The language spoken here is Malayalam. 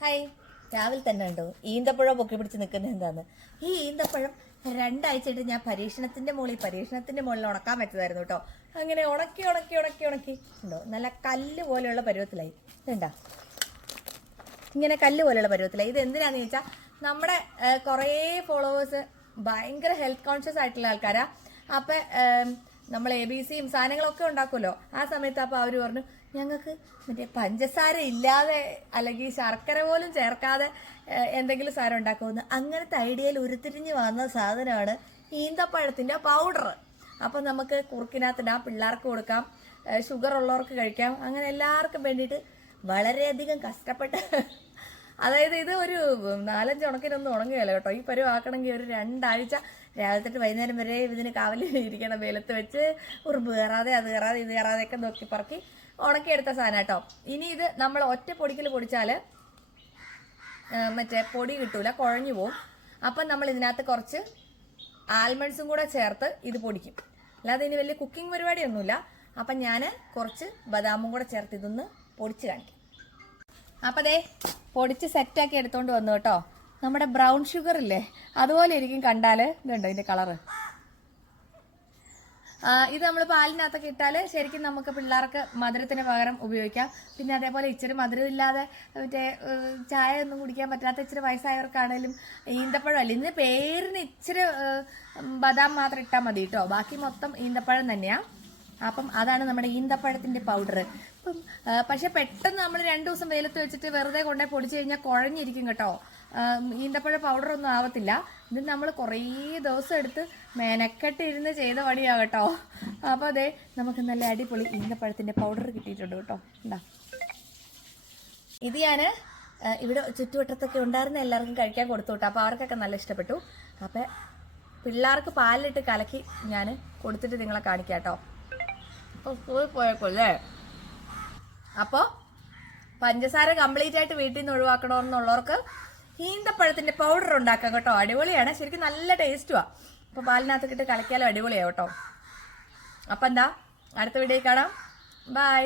ഹായ്, രാവിലെ തന്നെ ഉണ്ടോ ഈന്തപ്പഴം പൊക്കി പിടിച്ച് നിൽക്കുന്നത് എന്താന്ന്? ഈ ഈന്തപ്പഴം രണ്ടാഴ്ചയായിട്ട് ഞാൻ പരീക്ഷണത്തിന്റെ മുകളിൽ ഉണക്കാൻ വെച്ചതായിരുന്നു കേട്ടോ. അങ്ങനെ ഉണക്കി ഉണ്ടോ, നല്ല കല്ല് പോലെയുള്ള പരുവത്തിലായി. ഇതുണ്ടാ, ഇങ്ങനെ കല്ല് പോലെയുള്ള പരുവത്തിലായി. ഇത് എന്തിനാന്ന് ചോദിച്ചാൽ, നമ്മുടെ കുറേ ഫോളോവേഴ്സ് ഭയങ്കര ഹെൽത്ത് കോൺഷ്യസ് ആയിട്ടുള്ള ആൾക്കാരാ. അപ്പൊ നമ്മൾ ABCയും സാധനങ്ങളൊക്കെ ഉണ്ടാക്കുമല്ലോ, ആ സമയത്ത് അപ്പൊ അവര് പറഞ്ഞു ഞങ്ങൾക്ക് മറ്റേ പഞ്ചസാര ഇല്ലാതെ അല്ലെങ്കിൽ ശർക്കര പോലും ചേർക്കാതെ എന്തെങ്കിലും സാധനം ഉണ്ടാക്കുമെന്ന്. അങ്ങനത്തെ ഐഡിയയിൽ ഉരുത്തിരിഞ്ഞ് വന്ന സാധനമാണ് ഈന്തപ്പഴത്തിന്റെ പൗഡർ. അപ്പൊ നമുക്ക് കുറുക്കിനകത്തിടാം, പിള്ളേർക്ക് കൊടുക്കാം, ഷുഗർ ഉള്ളവർക്ക് കഴിക്കാം, അങ്ങനെ എല്ലാവർക്കും വേണ്ടിയിട്ട് വളരെയധികം കഷ്ടപ്പെട്ട് അതായത് ഇത് ഒരു 4-5 ഉണക്കിനൊന്നും ഉണങ്ങുകയല്ല കേട്ടോ. ഈ പരുവം ആക്കണമെങ്കിൽ ഒരു 2 ആഴ്ച രാവിലെ തൊട്ട് വൈകുന്നേരം വരെ ഇതിന് കാവലിൽ ഇരിക്കണം, വെയിലത്ത് വെച്ച് ഉറുമ്പ് കയറാതെ അത് കയറാതെ ഇത് കയറാതെയൊക്കെ നോക്കി പറക്കി ഉണക്കിയെടുത്ത സാധനം കേട്ടോ. ഇനി ഇത് നമ്മൾ ഒറ്റ പൊടിക്കൽ പൊടിച്ചാൽ മറ്റേ പൊടി കിട്ടൂല, കുഴഞ്ഞു പോവും. അപ്പം നമ്മൾ ഇതിനകത്ത് കുറച്ച് ആൽമണ്ട്സും കൂടെ ചേർത്ത് ഇത് പൊടിക്കും. അല്ലാതെ ഇനി വലിയ കുക്കിംഗ് പരിപാടിയൊന്നുമില്ല. അപ്പം ഞാൻ കുറച്ച് ബദാമും കൂടെ ചേർത്ത് ഇതൊന്ന് പൊടിച്ച് കാണിക്കാം. അപ്പം ദേ പൊടിച്ച് സെറ്റാക്കി എടുത്തോണ്ട് വന്നു കേട്ടോ. നമ്മുടെ ബ്രൗൺ ഷുഗർ ഇല്ലേ, അതുപോലെ ഇരിക്കും കണ്ടാൽ. ഇതുണ്ടോ ഇതിന്റെ കളറ്? ഇത് നമ്മൾ പാലിനകത്തൊക്കെ ഇട്ടാൽ ശരിക്കും നമുക്ക് പിള്ളേർക്ക് മധുരത്തിന് പകരം ഉപയോഗിക്കാം. പിന്നെ അതേപോലെ ഇച്ചിരി മധുരം ഇല്ലാതെ മറ്റേ ചായ ഒന്നും കുടിക്കാൻ പറ്റാത്ത ഇച്ചിരി വയസ്സായവർക്കാണേലും ഈന്തപ്പഴം അല്ല, ഇതിന് പേരിന് ഇച്ചിരി ബദാം മാത്രം ഇട്ടാൽ മതി കേട്ടോ, ബാക്കി മൊത്തം ഈന്തപ്പഴം തന്നെയാ. അപ്പം അതാണ് നമ്മുടെ ഈന്തപ്പഴത്തിന്റെ പൗഡർ. ഇപ്പം പക്ഷെ പെട്ടെന്ന് നമ്മൾ 2 ദിവസം വെയിലത്ത് വെച്ചിട്ട് വെറുതെ കൊണ്ടുപോയി പൊടിച്ചു കഴിഞ്ഞാൽ കുഴഞ്ഞിരിക്കും കേട്ടോ. ഈന്തപ്പഴ പൗഡർ ഒന്നും ആവത്തില്ല. ഇത് നമ്മൾ കുറേ ദിവസം എടുത്ത് മെനക്കെട്ട് ഇരുന്ന് ചെയ്ത പണിയാ കേട്ടോ. അപ്പോൾ അതെ, നമുക്ക് നല്ല അടിപൊളി ഈന്തപ്പഴത്തിന്റെ പൗഡർ കിട്ടിയിട്ടുണ്ട് കേട്ടോ. എന്താ ഇത് ഞാൻ ഇവിടെ ചുറ്റുവട്ടത്തൊക്കെ ഉണ്ടായിരുന്ന എല്ലാവർക്കും കഴിക്കാൻ കൊടുത്തു കേട്ടോ. അപ്പോൾ അവർക്കൊക്കെ നല്ല ഇഷ്ടപ്പെട്ടു. അപ്പം പിള്ളേർക്ക് പാലിലിട്ട് കലക്കി ഞാൻ കൊടുത്തിട്ട് നിങ്ങളെ കാണിക്കാം കേട്ടോ. അപ്പോൾ സ്കൂളിൽ പോയേക്കല്ലേ. അപ്പോൾ പഞ്ചസാര കംപ്ലീറ്റ് ആയിട്ട് വീട്ടിൽ നിന്ന് ഒഴിവാക്കണമെന്നുള്ളവർക്ക് ഈന്തപ്പഴത്തിന്റെ പൗഡർ ഉണ്ടാക്കാം കേട്ടോ. അടിപൊളിയാണ്, ശരിക്കും നല്ല ടേസ്റ്റുമാണ്. അപ്പോൾ പാലിനകത്തൊക്കെ ഇട്ട് കലക്കിയാലും അടിപൊളിയാണ് കേട്ടോ. അപ്പം എന്താ, അടുത്ത വീഡിയോയിൽ കാണാം. ബൈ.